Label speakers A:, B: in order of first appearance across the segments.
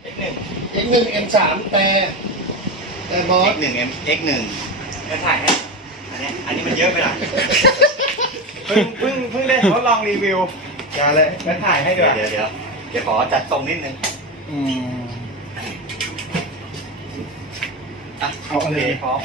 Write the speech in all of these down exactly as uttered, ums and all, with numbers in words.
A: เอ็กซ์หนึ่ง
B: เอ็กซ์หนึ่ง เอ็ม สาม แต่แต่บอส
C: เอ็กซ์หนึ่ง M เอ็กซ์หนึ่ง
A: จะถ่ายให้อันนี้อันนี้มันเยอะไปหน่อยเพิ่งเพิ่งเพิ่งได้ทดลองรีวิวอย่าเลยจะถ่ายให้ด้วย
C: เดี๋ยวเดี๋ยวเดี๋ยวขอจัดทรงนิดนึง
B: อืม
C: อ่ะ
B: เอาอะไร
C: โค
A: พร้อม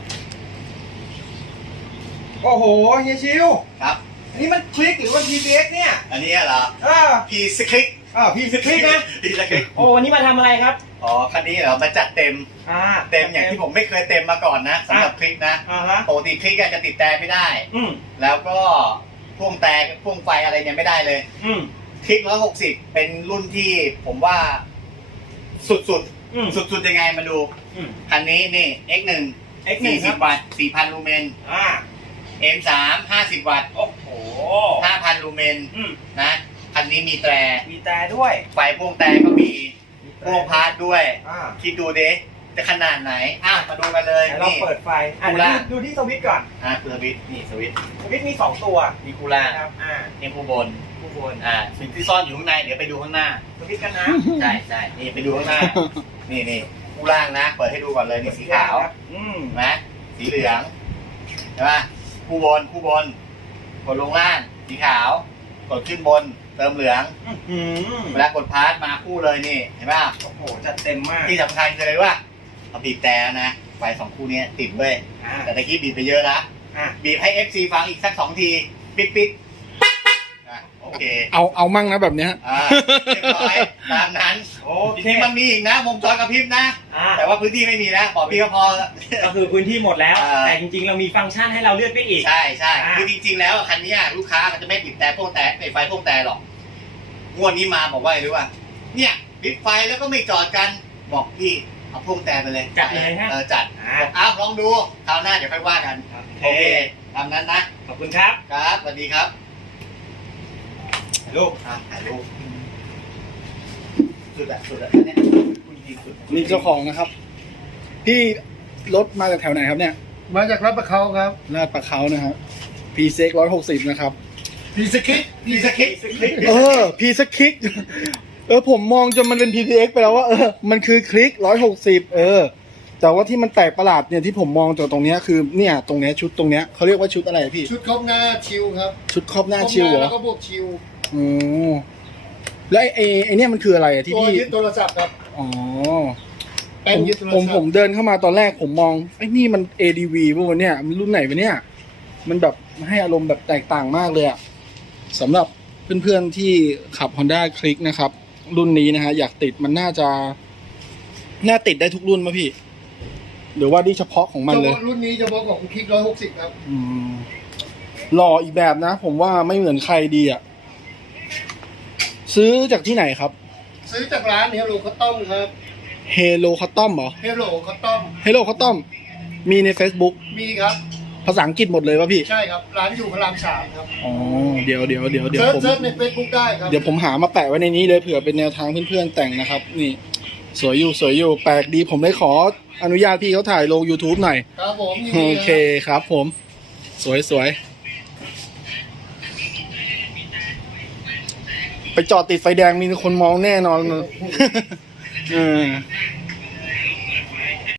A: โอ้โหเฮียชิว
C: ครับ
A: อันนี้มันคลิกหรือว่า พี บี เอ็กซ์ เนี่ย
C: อันนี้เหรอ
A: เออ
C: พีสคลิก
A: เออพี่สคลิกนะ
C: พีสคลิก
A: โอ้วันนี้มาทำอะไรครับ
C: อ๋อคันนี้เหรอมาจัดเต็ม
A: อ่า
C: เต็มอย่างที่ผมไม่เคยเต็มมาก่อนนะสำหรับคลิกนะ
A: อ่าฮะ
C: ปกติคลิกอะจะติดแต่ไม่ได้
A: อืม
C: แล้วก็พ่วงแต่พ่วงไฟอะไรเนี่ยไม่ได้เลย
A: อืม
C: คลิกร้อยหกสิบเป็นรุ่นที่ผมว่า สุดสุด
A: อืม
C: สุดสุดๆยังไงมาดู
A: อืม
C: คันนี้นี่ เอ็กซ์หนึ่ง
A: เอ็กซ์หนึ่ง
C: สี่
A: ค
C: สิ
A: รั
C: บบ วัตต์สี่พันลูเมน
A: อ่า
C: เอ็ม สาม ห้าสิบวัตต์
A: โอ้โห
C: ห้าพันลูเมน
A: อืม
C: นะคันนี้มีแตร
A: มีแต่ด้วย
C: ไฟพ่วงแต่ก็มีพ่วงพาร์ทด้วย
A: อ่า
C: คิดดูดิจะขนาดไหนอ่ะมาดูกันเลย
A: เดี๋ยวเรา
C: นี่
A: เปิดไฟอ่ะ
C: ดู
A: เดี๋ยว
C: ละ
A: ดูดูที่สวิตช์ก่อน
C: อ่ะคือสวิตช์นี่สวิตช์
A: สวิตช์มีสองตัว
C: มีคูล่า
A: นะครับอ่า
C: นี่คูบน
A: ผู้บน
C: อ่าสิ่งที่ซ่อนอยู่ข้างในเดี๋ยวไปดูข้างหน้า
A: สวิตช์กันน้
C: ใช่ใช่นี่ไปดูข้างหน้า นี่นี่คูล่างนะ เปิดให้ดูก่อนเลย
A: ำ
C: นี่สีขาว
A: อืม
C: เห็นไหมสีเหลืองใช่ไหมคู่บนคู่บนกดลงล่างสีขาวกดขึ้นบนเติมเหลือง
A: อืม
C: เวลากดพาร์ทมาคู่เลยนี่เห็นป่ะ
A: โอ้โหจัดเต็มมาก
C: ที่สำคัญคืออะไรรู้ป่ะเอาบีบแต่นะไฟสองคู่เนี้ยติดเว้ย
A: อ่า
C: แต่ตะกี้บีบไปเยอะละ
A: อ่ะ
C: บีบให้ เอฟ ซี ฟังอีกสักสองทีปิดปิดอ่ะโอเค
B: เอาเอามั่งนะแบบเนี้ย
C: อ่าเรียบร้อยตามนั้น
A: โอ
C: จ
A: เค
C: ริงๆมันมีอีกนะวงจรกระพริบนะ
A: อ่า
C: แต่ว่าพื้นที่ไม่มีนะบอกพี่ก็พอ
A: ก็คือพื้นที่หมดแล้ว
C: อ่า
A: แต่จริงๆ เรามีฟังก์ชันให้เราเลือกได้อีก
C: ใช่ใช่
A: อ่า
C: คือจริงๆแล้วคันเนี้ยลูกค้ามันจะไม่ติดแต่พวกแต่ไฟไฟพวกแต่หรอกงวดนี้มาบอกว่าอะไรรู้ป่ะเนี่ยปิดไฟแล้วก็ไม่จอดกันบอกพี่เอาพวกแต่ไปเลย
A: จัดเลยฮะ
C: เออจัด
A: อ่า
C: บอกอ้าวลองดูคราวหน้าเดี๋ยวค่อยว่ากัน
A: โอ
C: โอ
A: เค
C: เคตามนั้นนะ
A: ขอบคุณครับ
C: ครับสวัสดีครับ
A: ลูก
C: อ่ะถ่ายรูปสุดอะสุดอะเนี่ยคุณดีสุด
B: นี่เจ้าของนะครับ พี่รถมาจากแถวไหนครับเนี่ย
D: มาจากรับประเขาครับ
B: ลาดปลาเขานะครับพีเซ็กร้อยหกสิบนะครับ
D: พีสคิก
C: พี่สคริปต์
B: เออพีสคลิก เออผมมองจนมันเป็น พี ซี เอ็กซ์ ไปแล้วว่าเออมันคือคลิกร้อยหกสิบเออ แต่ว่าที่มันแตกประหลาดเนี่ยที่ผมมองจากตรงเนี้ยคือเนี่ยตรงเนี้ยชุดตรงเนี้ยเขาเรียกว่าชุดอะไรพี่
D: ชุดครอบหน้าชิวครับ
B: ชุดครอบหน้าชิวเหรอ
D: แล้วก็บวกชิว
B: อ๋อแล้วไอ้ไอ้ไอ้เนี่ยมันคืออะไรอะที่
D: ตัว
B: พี่
D: ยึดโทรศัพท์ครับ
B: อ๋อ
D: แป้นยึดโทร
B: ผม
D: ศัพท์
B: ผมเดินเข้ามาตอนแรกผมมองไอ้นี่มัน เอ ดี วี พวกมันเนี่ยมันรุ่นไหนวะเนี่ยมันแบบให้อารมณ์แบบแตกต่างมากเลยอะสำหรับเพื่อนๆที่ขับ Honda Click นะครับ รุ่นนี้นะฮะอยากติดมันน่าจะน่าติดได้ทุกรุ่นป่ะพี่ หรือว่าที่เฉพาะของมันเลย
D: ฉพาะรุ่นนี้เฉพาะของคลิกร้อยหกสิบครับ
B: อืมหล่ออีกแบบนะ ผมว่าไม่เหมือนใครดีอะซื้อจากที่ไหนครับ
D: ซื้อจากร้านเฮโลคอตตอมครับ
B: Hello Custom เหรอ
D: เฮโลคอตตอม
B: Hello Custom มีใน Facebook
D: มีครับ
B: ภาษาอังกฤษหมดเลยป่ะพี่
D: ใช่ครับ ร้านอยู่พระรามสามครับ
B: อ๋อเดี๋ยวเดี๋ยวเดี๋ยวเดี๋ยว
D: เซิร์ช
B: ผม
D: เซิร์ชในเฟซบุ๊กได้ครับ
B: เดี๋ยวผมหามาแปะไว้ในนี้เลยเผื่อเป็นแนวทางเพื่อนๆแต่งนะครับ นี่ สวยอยู่สวยอยู่แปลกดีผมเลยขออนุญาตพี่เขาถ่ายลง YouTube หน่อย
D: ครับผมยิน
B: โอ
D: ดี
B: เคครับผม สวยสวยไปจอดติดไฟแดงมีคนมองแน่นอน เออ